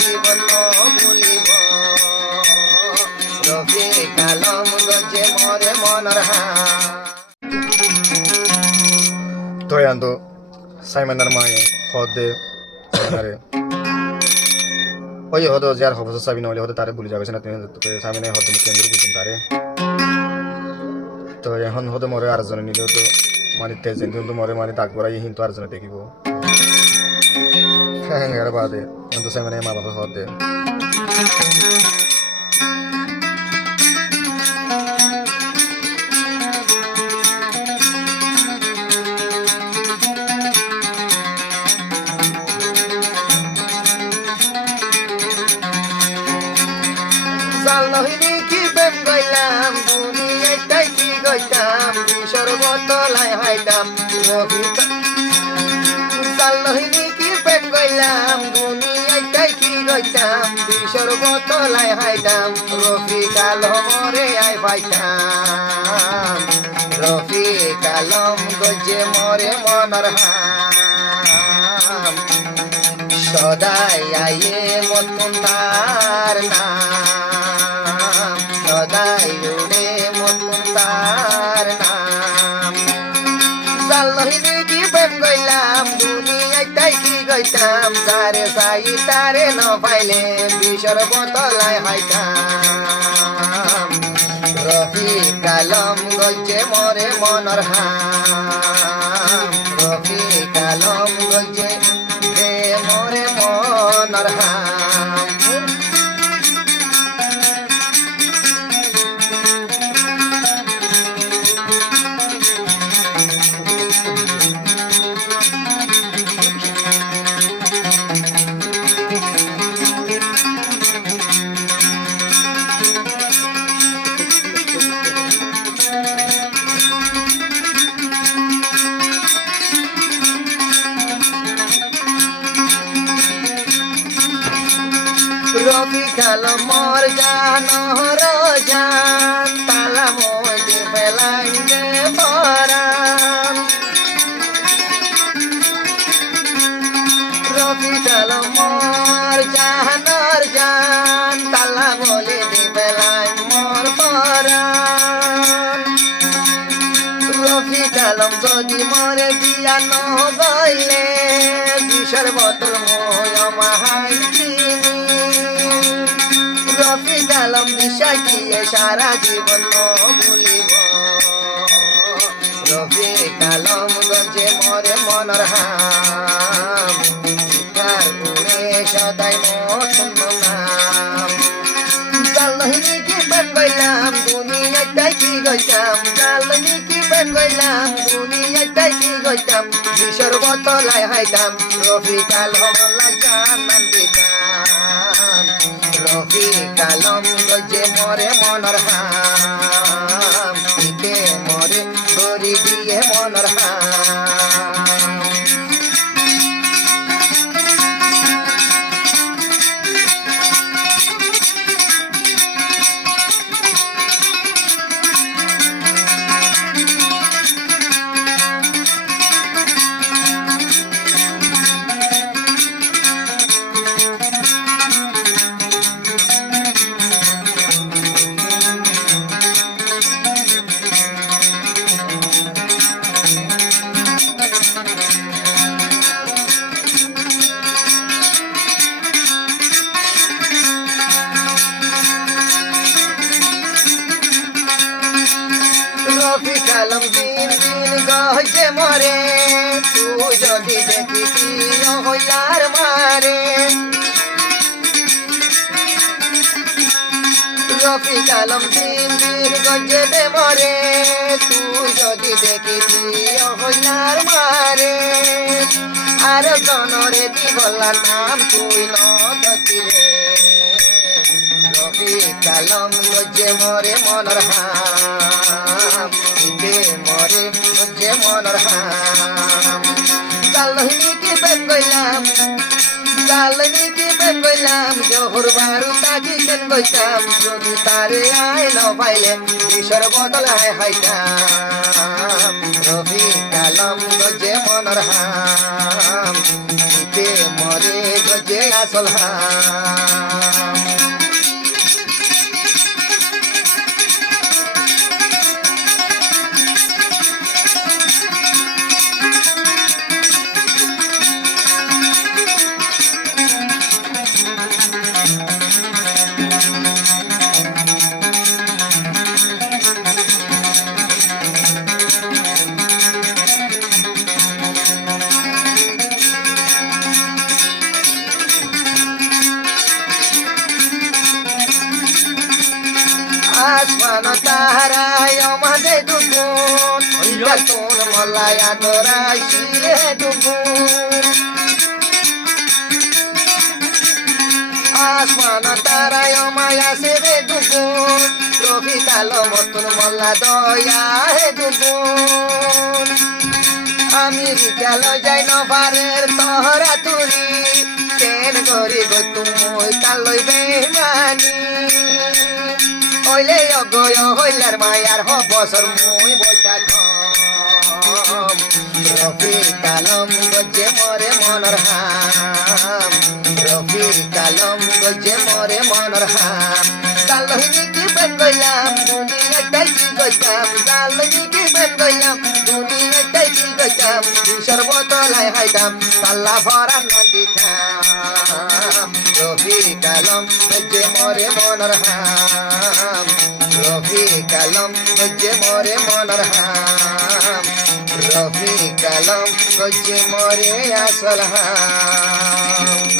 জীবন ভুলিব রফিক আলম গজে মরে মনর Toyando Simon Armani hode Simare Oye hodo jar hobo sabino ole hodo tare buli jabe na তুমি সামনে হয়তো কেন্দ্র বুঝুন তারে তো এখন হয়তো মরে আরেকজন নিলেও তো মানে তেজেন কিন্তু মরে মানে দাগ বড়াই কিন্তু আরেকজন দেখিব হ্যাঁ এর বাদে কিন্তু সামনে মা বাবা হতে জালহিনী কি প্রেম গইলাম দুনিয়াটাই কি গইতাম বিষর বোতলায় হাইতাম জালহিনী কি প্রেম গইলাম দুনিয়াটাই কি গইতাম বিষর বোতলায় হাইতাম রফিক আলমরে আই পাইতাম রফিক আলম গজে মরে মনর হাম সদাই আয়ে মতন তার নাম সদাই উড়ে মতন তার নাম জালহিনী কি প্রেম গইলাম দুনিয়াটাই কি গইতাম যারে চাই তারে ন পাইলে বিষর বোতলায় হাইতাম রফিক আলম গজে মরে মনর হাম রফিক আলম গজে মরে মনর হাম রফিক আলম মর জানর জান তালা মধ্যে ফেলাইলে পরান রফিক আলম মর জানর জান তালা বলে দিবেলাই মর পরান রফিক আলম যদি মরে দিয়া ন গইলে বিষর বোতল মই মাহাই রফিক আলম বিষাকিয়ে সারা জীবন ভুলিব রফিক আলম গজে মরে মনর হাম তার উড়ে সদাই নতুন নাম জালহিনী কি প্রেম গইলাম দুনিয়াটাই কি গইতাম জালহিনী কি প্রেম গইলাম দুনিয়াটাই কি গইতাম বিষর বোতলায় হাইতাম রফিক আলম লাগান দিতাম রফিক আলম গজে মরে মনর হাম ইতে মরে গরি দিয়ে মনর হাম রফিক আলম দিন দিন গজে মরে তুই যদি দেখি হইয়ার মারে রফিক আলম দিন দিন গজে মরে তুই যদি দেখি হইয়ার মারে আর জনরে দিবলা নাম তুই নদীরে রফিক আলম গজে মরে মনর হাম ইতে মরে গজে মনর হাম জালহিনী কি প্রেম গইলাম জালহিনী কি প্রেম গইলাম জহর বারু তাজি কেন গইতাম যদি তারে আয় ন পাইলে বিষর বদলায় হাইতাম রফিক আলম গজে মনর হাম ইতে মরে গজে আসল হাম আসমান তারাই আমাদে দুগুণ তোর মলায় আদরাই শিলে দুগুণ আসমান তারাই আমায় আসে রে দুগুণ রবি কালো মতন মল্লা দয়া হে দুগুণ আমেরিকা লই যাই নভারের তহরা তুলি কেন করি গো তুমি কাল লই বেমানি ওইলে অগয় হইলার মায়ার হ বছর মুই বইটা খাম রফি কালম গজে মরে মনর হাম রফি কালম গজে মরে মনর হাম জালহিনী কি বেন গইলাম দুনিয়াটাই কি গইতাম জালহিনী কি বেন গইলাম দুনিয়াটাই কি গইতাম সর্বতলায় হাইতাম পাল্লা ভরা নদী থাম রফি কালম গজে মরে মনর হাম রফি কালম গজে মরে মনর হাম রফি কালম গজে মরে আসল হাম